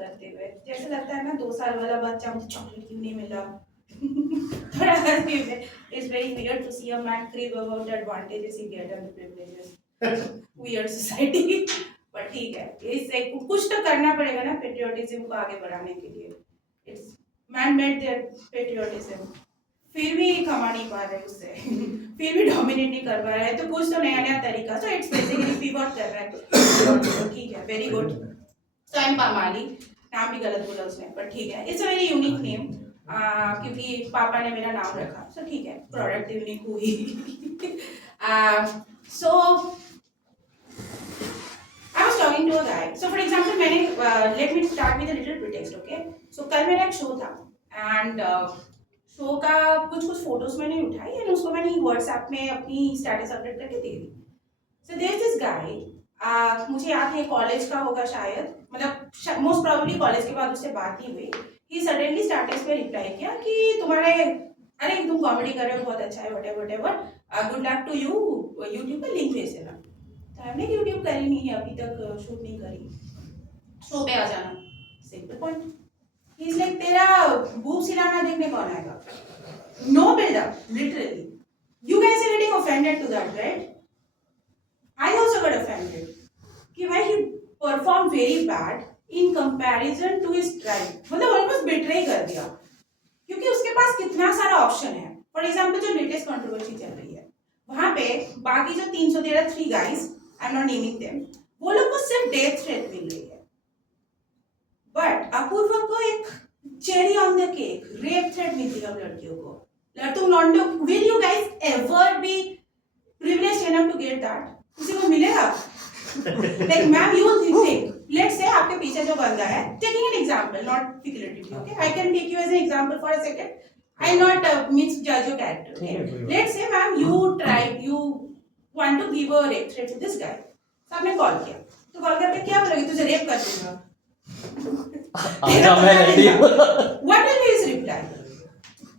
करते हुए, जैसे लगता है ना 2 साल वाला बच्चा, मुझे चॉकलेट क्यों नहीं मिला। थोड़ा अजीब है। It's very weird to see a man crave about the advantages he get and the privileges. Weird society. पर ठीक है, इससे कुछ तो करना पड़ेगा ना पेट्रियोटिज्म को आगे बढ़ाने के लिए। It's man made their patriotism. फिर भी कमा नहीं पा रहे उससे, फिर भी डोमिनेट नहीं कर पा रहे, तो कुछ तो नया नया तरीका, so it's basically pivot कर रहा है, ठीक है, very good. So I'm पामाली, नाम भी गलत बोला उसने, पर ठीक है, it's a very unique name, क्योंकि पापा ने मेरा नाम रखा, so ठीक है, प्रोडक्ट यूनिक हुई. So I was talking to a guy. So for example, मैंने let me start with a little pretext, okay? So कल मेरा एक शो था and शो का कुछ फोटोज मैंने उठाई और उसको मैंने व्हाट्सएप में अपनी स्टेटस अपडेट करके दे दी. So there is this guy, मुझे याद है कॉलेज का होगा शायद, मतलब मोस्ट प्रोबेबली कॉलेज के बाद उससे बात नहीं हुई. ही सडनली स्टेटस पे रिप्लाई किया कि तुम्हारे, अरे तुम कॉमेडी कर रहे हो, बहुत अच्छा है, whatever, good luck to you, YouTube पे लिंक भेज देना. तो हमने यूट्यूब करी नहीं है अभी तक, शूट नहीं करी, शो पे आ जाना, simple point. He is like तेरा बूब सिलाना देखने कौन आएगा? No buildup, literally. You guys are getting offended to that, right? I also got offended कि भाई he performed very bad in comparison to his tribe, मतलब almost betray कर दिया, क्योंकि उसके पास कितना सारा ऑप्शन है. फॉर एग्जाम्पल जो लेटेस्ट कंट्रोवर्सी चल रही है वहां पे बाकी जो 313 guys, I am not naming them, वो लोग को सिर्फ डेथ थ्रेट मिल रही है, बट अपूर्व को एक cherry on the cake rape threat मिलती है लड़कियों को. तुम लॉन्डो, will you guys ever be privileged enough to get that? किसी को मिलेगा? Like ma'am, you think, let's say आपके पीछे जो बंदा है, taking an example, not figuratively, okay? I can take you as an example for a second. I'll not misjudge your character, okay? Let's say ma'am, you want to give a rape threat to this guy. तो आपने call किया, तो call करके क्या बोलोगे? तुझे rape कर दूंगा. What will be his reply?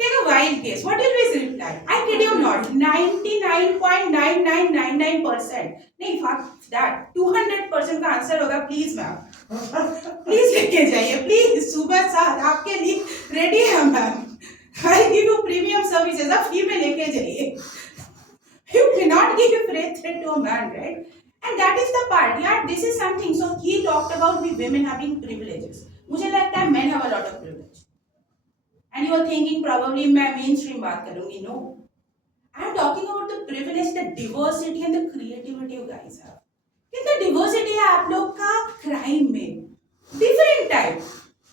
Take a wild guess. What will be his reply? I kid you not. 99.9999%. नहीं, fuck that. 200% का आंसर होगा प्लीज मैम. प्लीज लेके जाइए, प्लीज. सुबह 7 आपके लिए रेडी है ma'am. I give you premium services. आप फ्री में लेके जाइए. You cannot give a free threat to a man, right? And that is the part. Yeah, this is something. So he talked about the women having privileges. मुझे लगता है men have a lot of privilege. And you are thinking probably मैं mainstream बात करूँगी. No, I am talking about the privilege, the diversity and the creativity you guys have. कितना diversity है आप लोग का crime में, different type.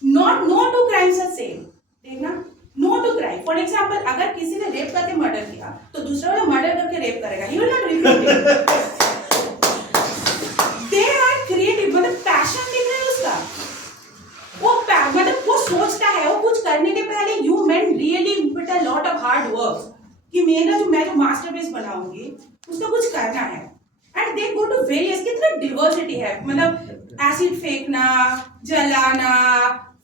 Not no two crimes are same. देखना, no two crime. For example, अगर किसी ने रेप करके मर्डर किया, तो दूसरा वाला मर्डर करके रेप करेगा. He will not repeat it. They are creative. मतलब passion दिख रहा है उसका. मतलब वो सोचता है, वो कुछ करने के पहले you men really put a lot of hard work कि मैं जो मास्टरपीस बनाऊंगी उसको कुछ करना है. And they go to various, कितना डिवर्सिटी है, मतलब एसिड फेंकना, जलाना,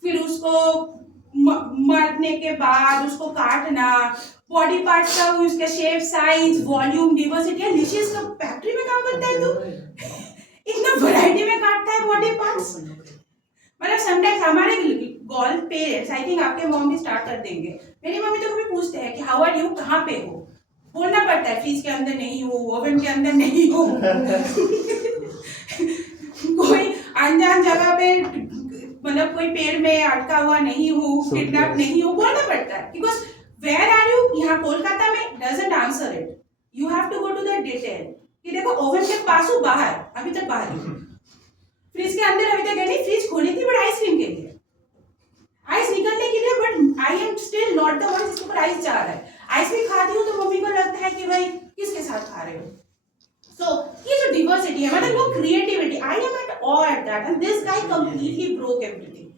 फिर उसको मरने के बाद उसको काटना, बॉडी पार्ट्स का उसका शेप, साइज, वॉल्यूम, डिवर्सिटी है. लिशियस का फैक्ट्री में काम करता है, तो इतना वैरायटी में काटता है बॉडी पार्ट्स. मतलब समटाइम्स हमारे गर्ल पेरेंट्स, आई थिंक आपके मॉम भी स्टार्ट कर देंगे, मेरी मम्मी तो कभी पूछते हैं कि हाउ आर यू, कहाँ पे हो, बोलना पड़ता है फ्रीज के अंदर नहीं हो, ओवन के अंदर नहीं हो. कोई अनजान जगह पे, मतलब कोई पेड़ में अटका हुआ नहीं हो, किडनैप नहीं हो, बोलना पड़ता है. बिकॉज वेयर आर यू, यहाँ कोलकाता में doesn't answer it, you have to go to the detail कि देखो ओवन के पास हो, बाहर, अभी तक बाहर ही, फ्रिज के अंदर अभी तक नहीं, फ्रिज खोली थी बट आइसक्रीम के लिए, आइस निकलने के लिए, but I am still not the one जिसके ऊपर आइस जा रहा है. आइसक्रीम खाती हूँ तो मम्मी को लगता है कि भाई किसके साथ खा रहे हो. सो ये जो डिवर्सिटी है, मतलब वो creativity, I am at all at that. And this guy completely broke everything.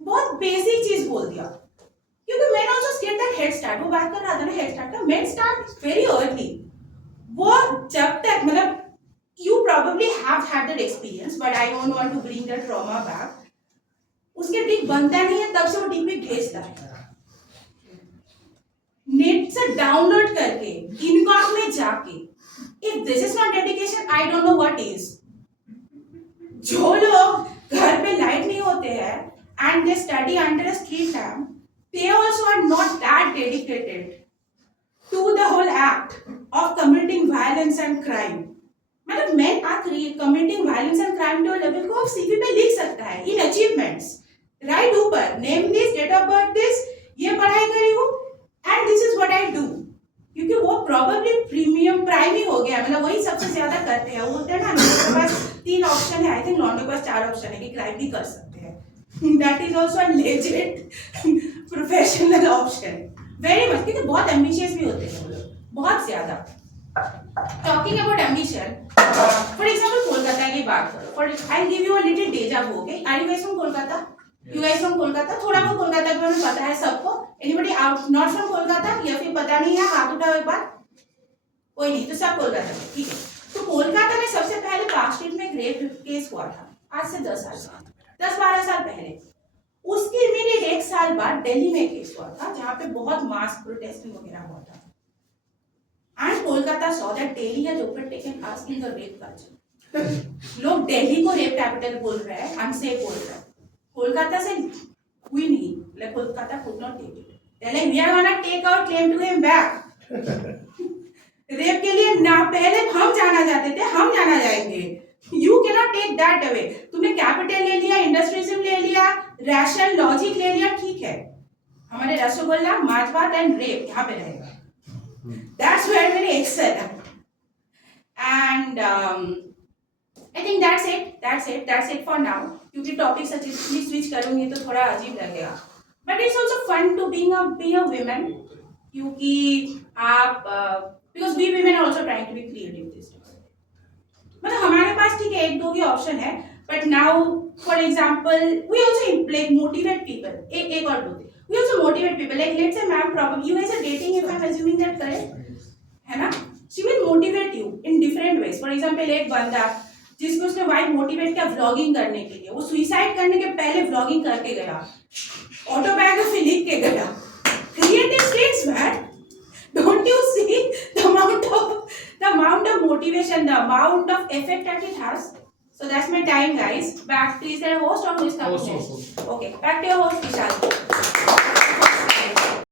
बहुत बेसिक चीज बोल दिया, क्योंकि man also skate that head start, वो बात कर रहा था ना हेड स्टार्ट का, मैन स्टार्ट वेरी अर्ली. वो जब तक, मतलब you probably have had that experience, but I don't want to bring that trauma back. उसके डिक बनता नहीं है, तब से वो डिक पे भेजता है, नेट से डाउनलोड करके, इनकॉग में जाके. If this is not dedication, I don't know what is. जो लोग घर पे लाइट नहीं होते हैं and they study under a street lamp, they also are not that dedicated to the whole act of committing violence and crime. मतलब men are committing violence and crime to a level को आप CV पे लिख सकता है in achievements, right ऊपर name this, date of birth this, ये पढ़ाई करी हूँ and this is what I do, क्योंकि वो probably प्रीमियम प्राइम ही हो गया, मतलब वही सबसे ज्यादा करते हैं। वो होते हैं ना, मेरे पास 3 ऑप्शन है, आई थिंक लॉन्डो के पास 4 ऑप्शन है कि क्राइम भी कर सकते हैं। That is also a legit professional option, very much, क्योंकि बहुत एम्बिशियस भी होते हैं वो लोग, बहुत ज्यादा। Talking about ambition, for example Kolkata की बात करो, for I give you a little deja vu, okay? Are you guys from Kolkata? You guys from Kolkata? थोड़ा बहुत कोलकाता के बारे में पता है सबको? Anybody out not from Kolkata, या फिर पता नहीं है? हाथ उठाओ एक बार। कोई नहीं, तो सब कोलकाता में, ठीक है। तो कोलकाता में सबसे पहले पार्क स्ट्रीट में एक रेप केस हुआ था, आज से 10-12 साल पहले। उसके इमीडिएट 1 साल बाद दिल्ली में केस हुआ था, जहां पे बहुत मास प्रोटेस्टिंग वगैरह हुआ था। And Kolkata saw that Delhi has overtaken us in the rape culture. लोग दिल्ली को रेप कैपिटल बोल रहे हैं, अनसेफ बोल रहे हैं। कोलकाता से हुई नहीं, like Kolkata could not take it, they like we are gonna take our claim to him back. Rap के लिए ना पहले हम जाना जाते थे, हम जाना जाएंगे। You can not take that away. तुमने कैपिटल ले लिया, इंडस्ट्रियलिज्म ले लिया, रैशनल लॉजिक ले लिया, ठीक है, हमारे रसगुल्ला, माछ भात एंड रेप यहाँ पे रहेगा। That's where we excel. And I think that's it for now, क्योंकि टॉपिक सचिन स्विच करूंगी तो थोड़ा अजीब लगेगा। But it's also fun to be a women, क्योंकि आप because we women are also trying to be creative these days. मतलब हमारे पास ठीक है 1-2 भी ऑप्शन है, but now for example we also like motivate people, एक और 2 we also motivate people, like let's say ma'am probably you guys are dating, if I'm assuming that correct है ना, she will motivate you in different ways. For example एक बंदा जिसको उसने wife motivate किया vlogging करने के लिए, वो सुसाइड करने के पहले व्लॉगिंग करके गया, ऑटोबायोग्राफी लिख के गया, creative things man. Don't you see the amount of motivation, the amount of effect that it has? So that's my time, guys. Back to, is there a host or who is coming next? Okay, back to your host, Vishal.